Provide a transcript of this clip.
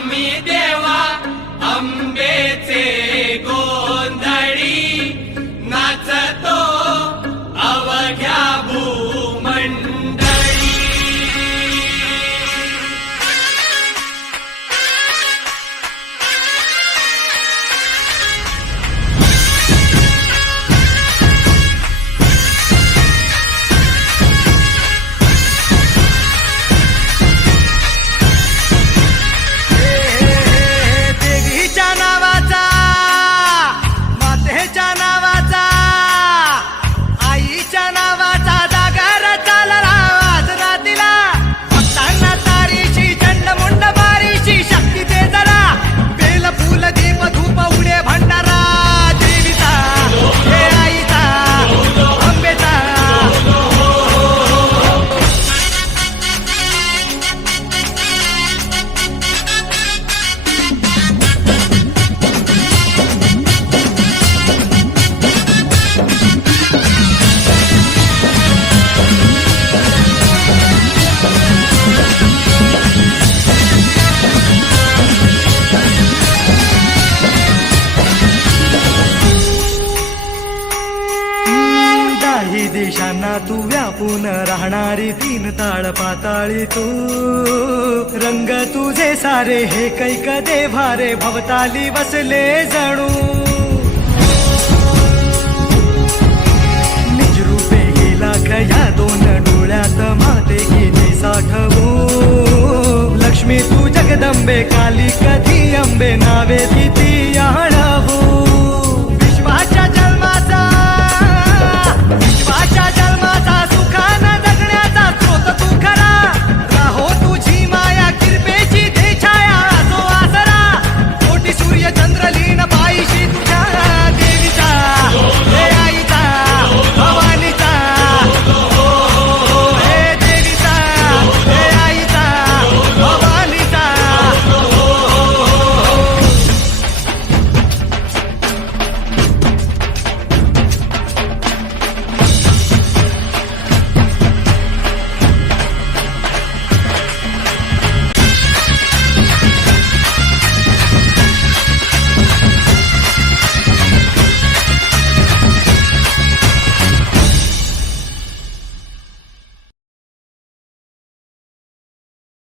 आम्ही देवा अंबेचे गोंधळी नाचतो अवघ्या भूमंडळी. देशांना तू व्यापून राहणारी तीन ताळ पाताळी तू. रंग तुझे सारे हे कैक देभारे भवताली बसले जणू. निजरूपे गेला खया दोन डोळ्यात माते किती साठवू. लक्ष्मी तू जगदंबे काली कधी अंबे नावे तिती